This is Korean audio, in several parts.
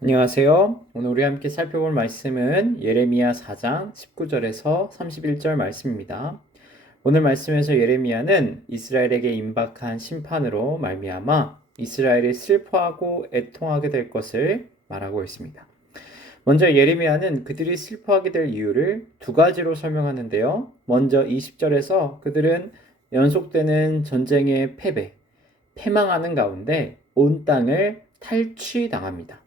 안녕하세요. 오늘 우리 함께 살펴볼 말씀은 예레미야 4장 19절에서 31절 말씀입니다. 오늘 말씀에서 예레미야는 이스라엘에게 임박한 심판으로 말미암아 이스라엘이 슬퍼하고 애통하게 될 것을 말하고 있습니다. 먼저 예레미야는 그들이 슬퍼하게 될 이유를 두 가지로 설명하는데요. 먼저 20절에서 그들은 연속되는 전쟁의 패망하는 가운데 온 땅을 탈취당합니다.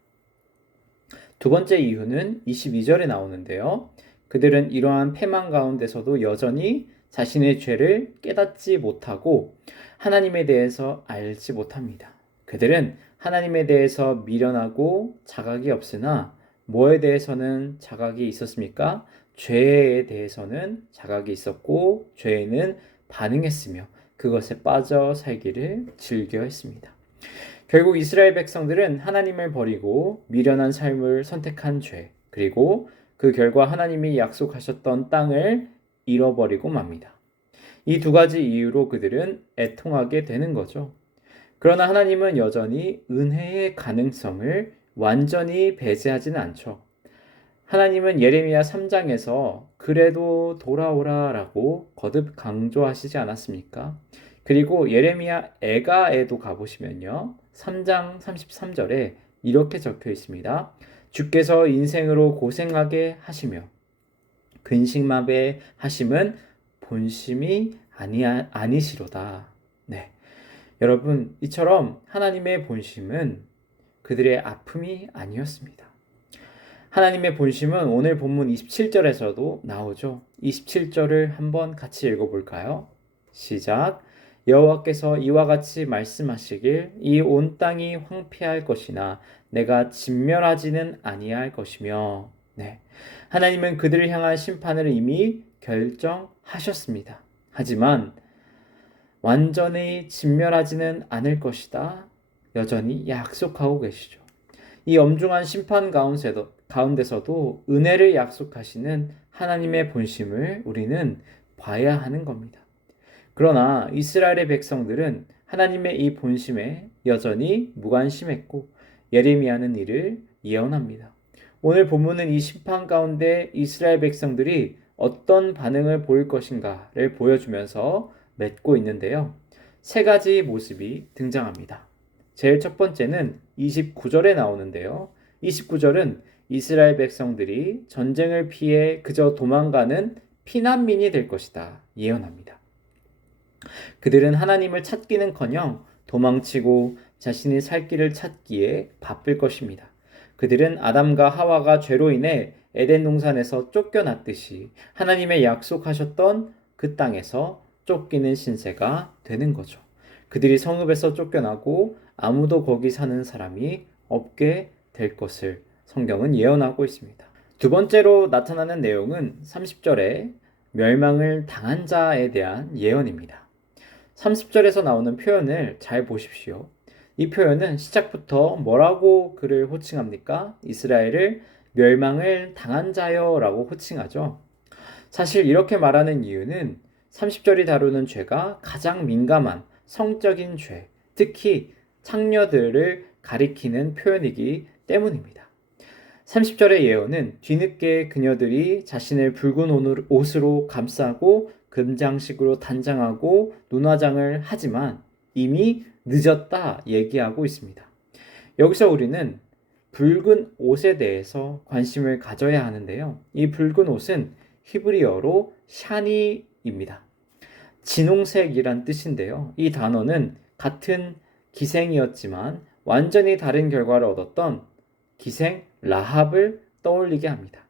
두 번째 이유는 22절에 나오는데요. 그들은 이러한 패망 가운데서도 여전히 자신의 죄를 깨닫지 못하고 하나님에 대해서 알지 못합니다. 그들은 하나님에 대해서 미련하고 자각이 없으나 뭐에 대해서는 자각이 있었습니까? 죄에 대해서는 자각이 있었고 죄에는 반응했으며 그것에 빠져 살기를 즐겨 했습니다. 결국 이스라엘 백성들은 하나님을 버리고 미련한 삶을 선택한 죄, 그리고 그 결과 하나님이 약속하셨던 땅을 잃어버리고 맙니다. 이 두 가지 이유로 그들은 애통하게 되는 거죠. 그러나 하나님은 여전히 은혜의 가능성을 완전히 배제하지는 않죠. 하나님은 예레미야 3장에서 그래도 돌아오라 라고 거듭 강조하시지 않았습니까? 그리고 예레미야 애가에도 가보시면요. 3장 33절에 이렇게 적혀 있습니다. 주께서 인생으로 고생하게 하시며 근심하게 하심은 본심이 아니시로다. 네. 여러분, 이처럼 하나님의 본심은 그들의 아픔이 아니었습니다. 하나님의 본심은 오늘 본문 27절에서도 나오죠. 27절을 한번 같이 읽어볼까요? 시작. 여호와께서 이와 같이 말씀하시길 이 온 땅이 황폐할 것이나 내가 진멸하지는 아니할 것이며. 네. 하나님은 그들을 향한 심판을 이미 결정하셨습니다. 하지만 완전히 진멸하지는 않을 것이다. 여전히 약속하고 계시죠. 이 엄중한 심판 가운데서도 은혜를 약속하시는 하나님의 본심을 우리는 봐야 하는 겁니다. 그러나 이스라엘의 백성들은 하나님의 이 본심에 여전히 무관심했고 예레미야는 이를 예언합니다. 오늘 본문은 이 심판 가운데 이스라엘 백성들이 어떤 반응을 보일 것인가를 보여주면서 맺고 있는데요. 세 가지 모습이 등장합니다. 제일 첫 번째는 29절에 나오는데요. 29절은 이스라엘 백성들이 전쟁을 피해 그저 도망가는 피난민이 될 것이다 예언합니다. 그들은 하나님을 찾기는커녕 도망치고 자신이 살 길을 찾기에 바쁠 것입니다. 그들은 아담과 하와가 죄로 인해 에덴 동산에서 쫓겨났듯이 하나님의 약속하셨던 그 땅에서 쫓기는 신세가 되는 거죠. 그들이 성읍에서 쫓겨나고 아무도 거기 사는 사람이 없게 될 것을 성경은 예언하고 있습니다. 두 번째로 나타나는 내용은 30절에 멸망을 당한 자에 대한 예언입니다. 30절에서 나오는 표현을 잘 보십시오. 이 표현은 시작부터 뭐라고 그를 호칭합니까? 이스라엘을 멸망을 당한 자여 라고 호칭하죠. 사실 이렇게 말하는 이유는 30절이 다루는 죄가 가장 민감한 성적인 죄, 특히 창녀들을 가리키는 표현이기 때문입니다. 30절의 예언은 뒤늦게 그녀들이 자신을 붉은 옷으로 감싸고 금장식으로 단장하고 눈화장을 하지만 이미 늦었다 얘기하고 있습니다. 여기서 우리는 붉은 옷에 대해서 관심을 가져야 하는데요. 이 붉은 옷은 히브리어로 샤니입니다. 진홍색이란 뜻인데요. 이 단어는 같은 기생이었지만 완전히 다른 결과를 얻었던 기생 라합을 떠올리게 합니다.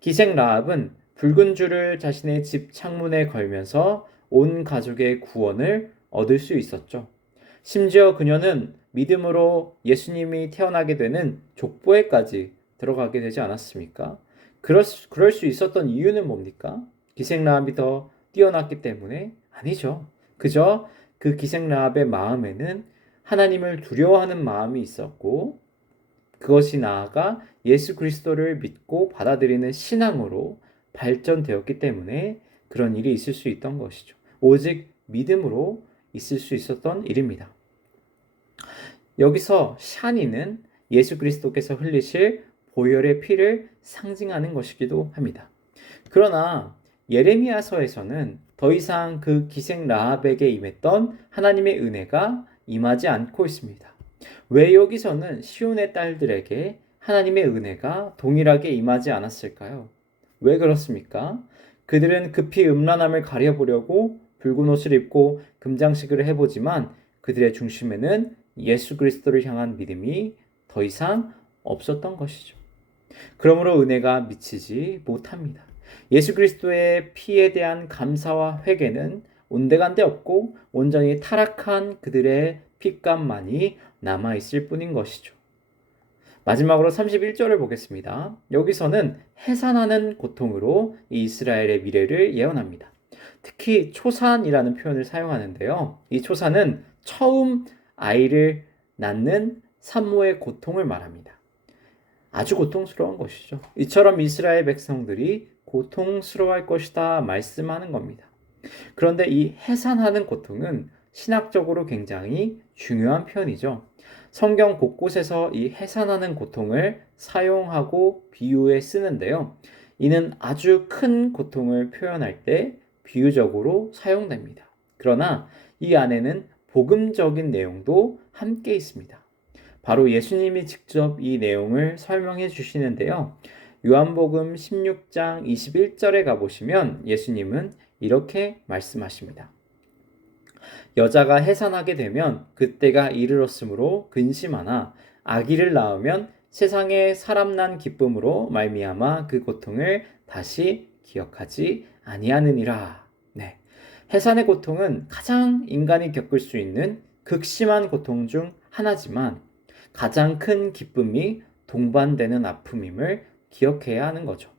기생 라합은 붉은 줄을 자신의 집 창문에 걸면서 온 가족의 구원을 얻을 수 있었죠. 심지어 그녀는 믿음으로 예수님이 태어나게 되는 족보에까지 들어가게 되지 않았습니까? 그럴 수 있었던 이유는 뭡니까? 기생 라합이 더 뛰어났기 때문에? 아니죠. 그저 그 기생 라합의 마음에는 하나님을 두려워하는 마음이 있었고 그것이 나아가 예수 그리스도를 믿고 받아들이는 신앙으로 발전되었기 때문에 그런 일이 있을 수 있던 것이죠. 오직 믿음으로 있을 수 있었던 일입니다. 여기서 샤니는 예수 그리스도께서 흘리실 보혈의 피를 상징하는 것이기도 합니다. 그러나 예레미야서에서는 더 이상 그 기생 라합에게 임했던 하나님의 은혜가 임하지 않고 있습니다. 왜 여기서는 시온의 딸들에게 하나님의 은혜가 동일하게 임하지 않았을까요? 왜 그렇습니까? 그들은 급히 음란함을 가려보려고 붉은 옷을 입고 금장식을 해보지만 그들의 중심에는 예수 그리스도를 향한 믿음이 더 이상 없었던 것이죠. 그러므로 은혜가 미치지 못합니다. 예수 그리스도의 피에 대한 감사와 회개는 온데간데 없고 온전히 타락한 그들의 핏값만이 남아있을 뿐인 것이죠. 마지막으로 31절을 보겠습니다. 여기서는 해산하는 고통으로 이스라엘의 미래를 예언합니다. 특히 초산이라는 표현을 사용하는데요. 이 초산은 처음 아이를 낳는 산모의 고통을 말합니다. 아주 고통스러운 것이죠. 이처럼 이스라엘 백성들이 고통스러워할 것이다 말씀하는 겁니다. 그런데 이 해산하는 고통은 신학적으로 굉장히 중요한 표현이죠. 성경 곳곳에서 이 해산하는 고통을 사용하고 비유에 쓰는데요. 이는 아주 큰 고통을 표현할 때 비유적으로 사용됩니다. 그러나 이 안에는 복음적인 내용도 함께 있습니다. 바로 예수님이 직접 이 내용을 설명해 주시는데요. 요한복음 16장 21절에 가보시면 예수님은 이렇게 말씀하십니다. 여자가 해산하게 되면 그때가 이르렀으므로 근심하나 아기를 낳으면 세상에 사람 난 기쁨으로 말미암아 그 고통을 다시 기억하지 아니하느니라. 네. 해산의 고통은 가장 인간이 겪을 수 있는 극심한 고통 중 하나지만 가장 큰 기쁨이 동반되는 아픔임을 기억해야 하는 거죠.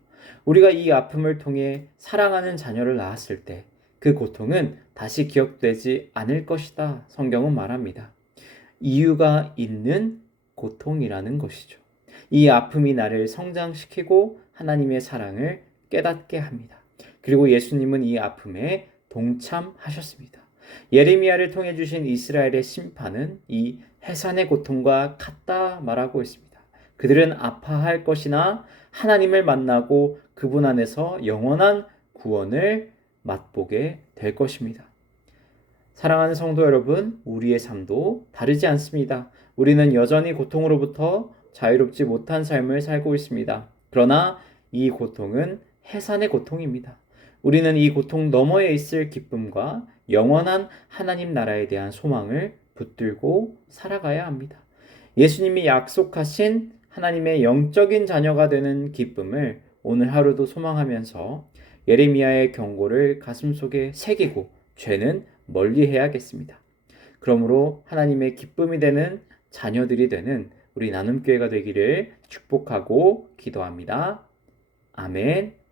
우리가 이 아픔을 통해 사랑하는 자녀를 낳았을 때 그 고통은 다시 기억되지 않을 것이다. 성경은 말합니다. 이유가 있는 고통이라는 것이죠. 이 아픔이 나를 성장시키고 하나님의 사랑을 깨닫게 합니다. 그리고 예수님은 이 아픔에 동참하셨습니다. 예레미야를 통해 주신 이스라엘의 심판은 이 해산의 고통과 같다 말하고 있습니다. 그들은 아파할 것이나 하나님을 만나고 그분 안에서 영원한 구원을 맛보게 될 것입니다. 사랑하는 성도 여러분, 우리의 삶도 다르지 않습니다. 우리는 여전히 고통으로부터 자유롭지 못한 삶을 살고 있습니다. 그러나 이 고통은 해산의 고통입니다. 우리는 이 고통 너머에 있을 기쁨과 영원한 하나님 나라에 대한 소망을 붙들고 살아가야 합니다. 예수님이 약속하신 하나님의 영적인 자녀가 되는 기쁨을 오늘 하루도 소망하면서 예레미야의 경고를 가슴속에 새기고 죄는 멀리 해야겠습니다. 그러므로 하나님의 기쁨이 되는 자녀들이 되는 우리 나눔교회가 되기를 축복하고 기도합니다. 아멘.